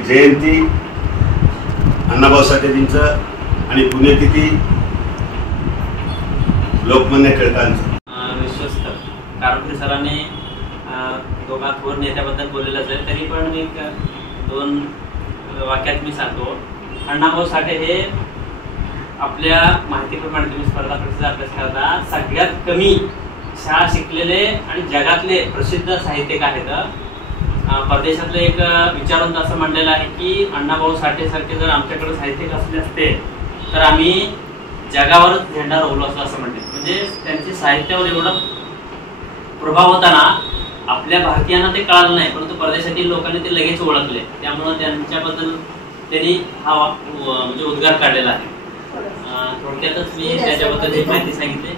एक जयंती अण्णाभाऊ साठेजींचं आणि पुण्यतिथी लोकमान्य टिळकांचं। विश्वस्त कारंथी सरांनी दोघा थोर नेत्याबद्दल बोललेलंच आहे, तरी पण मी दोन वाक्यात मी सांगतो। अण्णाभाऊ साठे हे आपल्या माहितीप्रमाणे तुम्ही स्पर्धा परीक्षेचा अभ्यास करता सगळ्यात कमी शाळा शिकलेले आणि जगातले प्रसिद्ध साहित्यिक आहेत। परदेशातले एक विचारवंत असं म्हणलेलं आहे की अण्णाभाऊ साठे सारखे जर आमच्याकडे साहित्यिक असले असते तर आम्ही जगावरच झेंडा रोवलो असतो असं म्हणते। म्हणजे त्यांचे साहित्यावर एवढा प्रभाव होता ना, आपल्या भारतीयांना ते कळालं नाही, परंतु परदेशातील लोकांनी ते लगेच ओळखले। त्यामुळे त्यांच्याबद्दल त्यांनी हा म्हणजे उद्गार काढलेला आहे। थोडक्यातच मी त्याच्याबद्दल माहिती सांगितली।